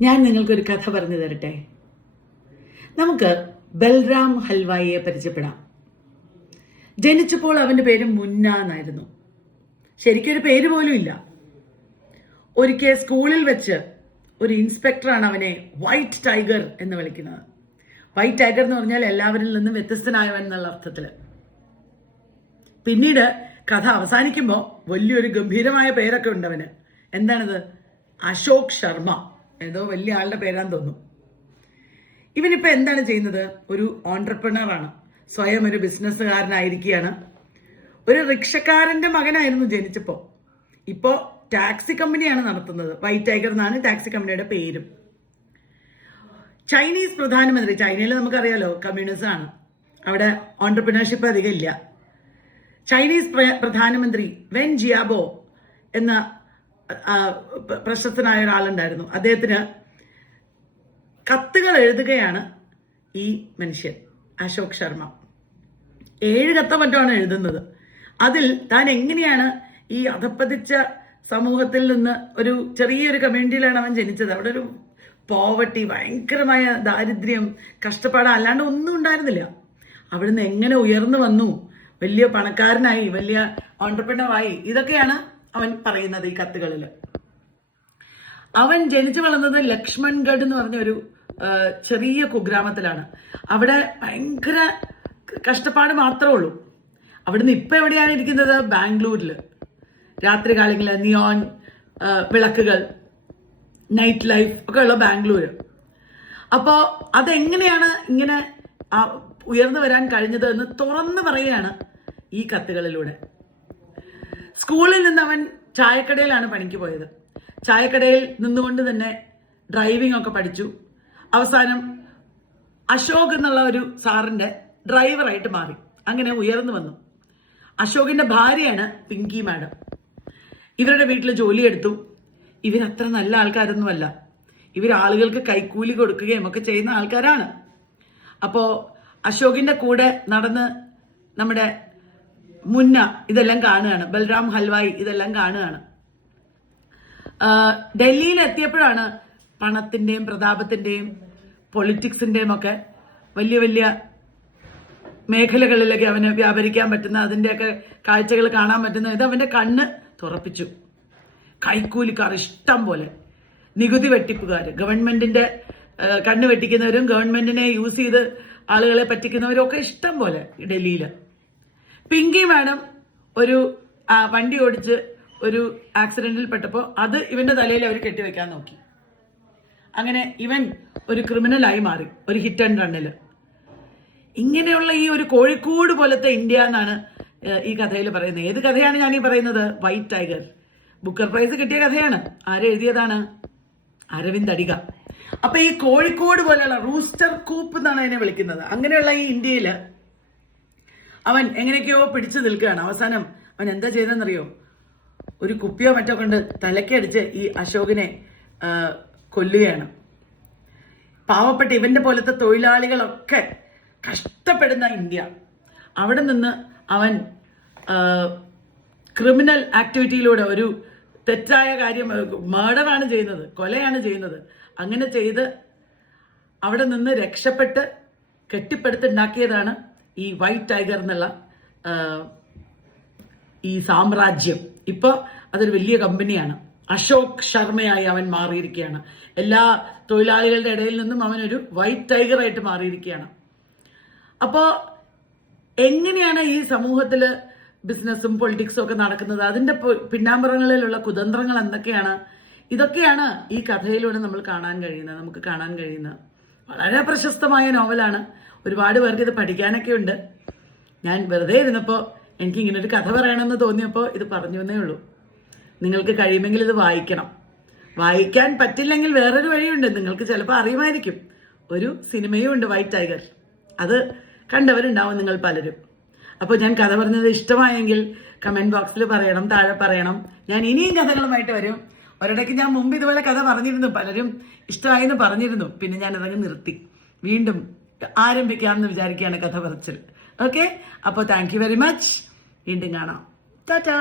ഞാൻ നിങ്ങൾക്കൊരു കഥ പറഞ്ഞു തരട്ടെ. നമുക്ക് ബൽറാം ഹൽവായിയെ പരിചയപ്പെടാം. ജനിച്ചപ്പോൾ അവന്റെ പേര് മുന്ന എന്നായിരുന്നു. ശരിക്കൊരു പേര് പോലും ഇല്ല. ഒരിക്കൽ സ്കൂളിൽ വെച്ച് ഒരു ഇൻസ്പെക്ടറാണ് അവനെ വൈറ്റ് ടൈഗർ എന്ന് വിളിക്കുന്നത്. വൈറ്റ് ടൈഗർ എന്ന് പറഞ്ഞാൽ എല്ലാവരിൽ നിന്നും വ്യത്യസ്തനായവൻ എന്നുള്ള അർത്ഥത്തില്. പിന്നീട് കഥ അവസാനിക്കുമ്പോൾ വലിയൊരു ഗംഭീരമായ പേരൊക്കെ ഉണ്ട് അവന്. എന്താണിത്? അശോക് ശർമ്മ. ഏതോ വലിയ ആളുടെ പേരാന്ന് തോന്നുന്നു. ഇവനിപ്പോ എന്താണ് ചെയ്യുന്നത്? ഒരു ഓൺട്രപ്രണർ ആണ്. സ്വയം ഒരു ബിസിനസ്സുകാരനായിരിക്കുകയാണ്. ഒരു റിക്ഷക്കാരന്റെ മകനായിരുന്നു ജനിച്ചപ്പോ. ഇപ്പോ ടാക്സി കമ്പനിയാണ് നടത്തുന്നത്. വൈറ്റ് ടൈഗർ എന്നാണ് ടാക്സി കമ്പനിയുടെ പേരും. ചൈനീസ് പ്രധാനമന്ത്രി, ചൈനയിൽ നമുക്കറിയാലോ കമ്മ്യൂണിസം ആണ്, അവിടെ ഓൺട്രപ്രണർഷിപ്പ് അധികം ഇല്ല. ചൈനീസ് പ്രധാനമന്ത്രി വെൻ ജിയാബോ എന്ന പ്രശസ്തനായ ഒരാളുണ്ടായിരുന്നു. അദ്ദേഹത്തിന് കത്തുകൾ എഴുതുകയാണ് ഈ മനുഷ്യൻ അശോക് ശർമ്മ. 7 കത്ത് മറ്റാണ് എഴുതുന്നത്. അതിൽ താൻ എങ്ങനെയാണ് ഈ അധപ്പതിച്ച സമൂഹത്തിൽ നിന്ന്, ഒരു ചെറിയൊരു കമ്മ്യൂണിറ്റിയിലാണ് അവൻ ജനിച്ചത്. അവിടെ ഒരു പോവർട്ടി, ഭയങ്കരമായ ദാരിദ്ര്യം, കഷ്ടപ്പാട്, അല്ലാണ്ട് ഒന്നും ഉണ്ടായിരുന്നില്ല. അവിടുന്ന് എങ്ങനെ ഉയർന്നു വന്നു, വലിയ പണക്കാരനായി, വലിയ ഓൺട്രപ്രണറായി, ഇതൊക്കെയാണ് അവൻ പറയുന്നത് ഈ കത്തുകളിൽ. അവൻ ജനിച്ചു വളർന്നത് ലക്ഷ്മൺഗഡ് എന്ന് പറഞ്ഞ ഒരു ചെറിയ കുഗ്രാമത്തിലാണ്. അവിടെ ഭയങ്കര കഷ്ടപ്പാട് മാത്രമേ ഉള്ളൂ. അവിടുന്ന് ഇപ്പൊ എവിടെയാണ് ഇരിക്കുന്നത്? ബാംഗ്ലൂരിൽ. രാത്രി കാലങ്ങളിൽ നിയോൺ വിളക്കുകൾ, നൈറ്റ് ലൈഫ് ഒക്കെ ഉള്ള ബാംഗ്ലൂര്. അപ്പോ അതെങ്ങനെയാണ് ഇങ്ങനെ ഉയർന്നു വരാൻ കഴിഞ്ഞത് എന്ന് തുറന്നു പറയുകയാണ് ഈ കത്തുകളിലൂടെ. സ്കൂളിൽ നിന്ന് അവൻ ചായക്കടയിലാണ് പണിക്ക് പോയത്. ചായക്കടയിൽ നിന്നുകൊണ്ട് തന്നെ ഡ്രൈവിംഗ് ഒക്കെ പഠിച്ചു. അവസാനം അശോക് എന്നുള്ള ഒരു സാറിന്റെ ഡ്രൈവറായിട്ട് മാറി. അങ്ങനെ ഉയർന്നു വന്നു. അശോകിന്റെ ഭാര്യയാണ് പിങ്കി മാഡം. ഇവരുടെ വീട്ടിൽ ജോലിയെടുത്തു. ഇവരത്ര നല്ല ആൾക്കാരൊന്നുമല്ല. ഇവർ ആളുകൾക്ക് കൈക്കൂലി കൊടുക്കുകയും ഒക്കെ ചെയ്യുന്ന ആൾക്കാരാണ്. അപ്പോ അശോകിന്റെ കൂടെ നടന്ന് നമ്മുടെ മുന്ന ഇതെല്ലാം കാണുകയാണ്. ബൽറാം ഹൽവായി ഇതെല്ലാം കാണുകയാണ്. ഡൽഹിയിൽ എത്തിയപ്പോഴാണ് പണത്തിന്റെയും പ്രതാപത്തിന്റെയും പൊളിറ്റിക്സിന്റെയും ഒക്കെ വലിയ വലിയ മേഖലകളിലേക്ക് അവന് വ്യാപരിക്കാൻ പറ്റുന്ന, അതിന്റെയൊക്കെ കാഴ്ചകൾ കാണാൻ പറ്റുന്ന ഇത് അവന്റെ കണ്ണ് തുറപ്പിച്ചു. കൈക്കൂലിക്കാർ ഇഷ്ടം പോലെ, നികുതി വെട്ടിപ്പുകാർ, ഗവൺമെന്റിന്റെ കണ്ണ് വെട്ടിക്കുന്നവരും ഗവൺമെന്റിനെ യൂസ് ചെയ്ത് ആളുകളെ പറ്റിക്കുന്നവരും ഒക്കെ ഇഷ്ടം പോലെ ഡൽഹിയില്. പിങ്കി മാഡം ഒരു വണ്ടി ഓടിച്ച് ഒരു ആക്സിഡന്റിൽ പെട്ടപ്പോൾ അത് ഇവന്റെ തലയിൽ അവർ കെട്ടിവെക്കാൻ നോക്കി. അങ്ങനെ ഇവൻ ഒരു ക്രിമിനലായി മാറി, ഒരു ഹിറ്റ് ആൻഡ് റണ്ണില്. ഇങ്ങനെയുള്ള ഈ ഒരു കോഴിക്കോട് പോലത്തെ ഇന്ത്യ എന്നാണ് ഈ കഥയിൽ പറയുന്നത്. ഏത് കഥയാണ് ഞാൻ ഈ പറയുന്നത്? White tiger. ബുക്കർ പ്രൈസ് കിട്ടിയ കഥയാണ്. ആരെഴുതിയതാണ്? അരവിന്ദ് അടിക. അപ്പൊ ഈ കോഴിക്കോട് പോലെയുള്ള റൂസ്റ്റർ കൂപ്പ് എന്നാണ് അതിനെ വിളിക്കുന്നത്. അങ്ങനെയുള്ള ഈ ഇന്ത്യയില് അവൻ എങ്ങനെയൊക്കെയോ പിടിച്ചു നിൽക്കുകയാണ്. അവസാനം അവൻ എന്താ ചെയ്തെന്നറിയോ? ഒരു കുപ്പിയോ മറ്റോ കൊണ്ട് തലക്കടിച്ച് ഈ അശോകിനെ കൊല്ലുകയാണ്. പാവപ്പെട്ട ഇവന്റെ പോലത്തെ തൊഴിലാളികളൊക്കെ കഷ്ടപ്പെടുന്ന ഇന്ത്യ, അവിടെ നിന്ന് അവൻ ക്രിമിനൽ ആക്ടിവിറ്റിയിലൂടെ ഒരു തെറ്റായ കാര്യം, മർഡറാണ് ചെയ്യുന്നത്, കൊലയാണ് ചെയ്യുന്നത്. അങ്ങനെ ചെയ്ത് അവിടെ നിന്ന് രക്ഷപ്പെട്ട് കെട്ടിപ്പടുത്തുണ്ടാക്കിയതാണ് ഈ വൈറ്റ് ടൈഗർ എന്നുള്ള ഈ സാമ്രാജ്യം. ഇപ്പൊ അതൊരു വലിയ കമ്പനിയാണ്. അശോക് ശർമ്മയായി അവൻ മാറിയിരിക്കുകയാണ്. എല്ലാ തൊഴിലാളികളുടെ ഇടയിൽ നിന്നും അവനൊരു വൈറ്റ് ടൈഗർ ആയിട്ട് മാറിയിരിക്കുകയാണ്. അപ്പോ എങ്ങനെയാണ് ഈ സമൂഹത്തില് ബിസിനസ്സും പൊളിറ്റിക്സും ഒക്കെ നടക്കുന്നത്? അതിന്റെ പിന്നാമ്പുറങ്ങളിലുള്ള കുതന്ത്രങ്ങൾ എന്തൊക്കെയാണ്? ഇതൊക്കെയാണ് ഈ കഥയിലൂടെ നമുക്ക് കാണാൻ കഴിയുന്നത്. വളരെ പ്രശസ്തമായ നോവലാണ്. ഒരുപാട് പേർക്ക് ഇത് പഠിക്കാനൊക്കെ ഉണ്ട്. ഞാൻ വെറുതെ ഇരുന്നപ്പോൾ എനിക്ക് ഇങ്ങനെ ഒരു കഥ പറയണമെന്ന് തോന്നിയപ്പോൾ ഇത് പറഞ്ഞു എന്നേ ഉള്ളൂ. നിങ്ങൾക്ക് കഴിയുമെങ്കിൽ ഇത് വായിക്കണം. വായിക്കാൻ പറ്റില്ലെങ്കിൽ വേറൊരു വഴിയുണ്ട്. നിങ്ങൾക്ക് ചിലപ്പോൾ അറിയുമായിരിക്കും. ഒരു സിനിമയും ഉണ്ട്, വൈറ്റ് ടൈഗർ. അത് കണ്ടവരുണ്ടാവും നിങ്ങൾ പലരും. അപ്പോൾ ഞാൻ കഥ പറഞ്ഞത് ഇഷ്ടമായെങ്കിൽ കമന്റ് ബോക്സിൽ പറയണം, താഴെ പറയണം. ഞാൻ ഇനിയും കഥകളുമായിട്ട് വരും. ഒരിടയ്ക്ക് ഞാൻ മുമ്പ് ഇതുപോലെ കഥ പറഞ്ഞിരുന്നു, പലരും ഇഷ്ടമായെന്ന് പറഞ്ഞിരുന്നു. പിന്നെ ഞാൻ അതങ്ങ് നിർത്തി. വീണ്ടും ആരംഭിക്കാമെന്ന് വിചാരിക്കുകയാണ് കഥ പറച്ചിൽ. ഓക്കെ, അപ്പോൾ താങ്ക് യു വെരി മച്ച്. വീണ്ടും കാണാം. ടാറ്റാ.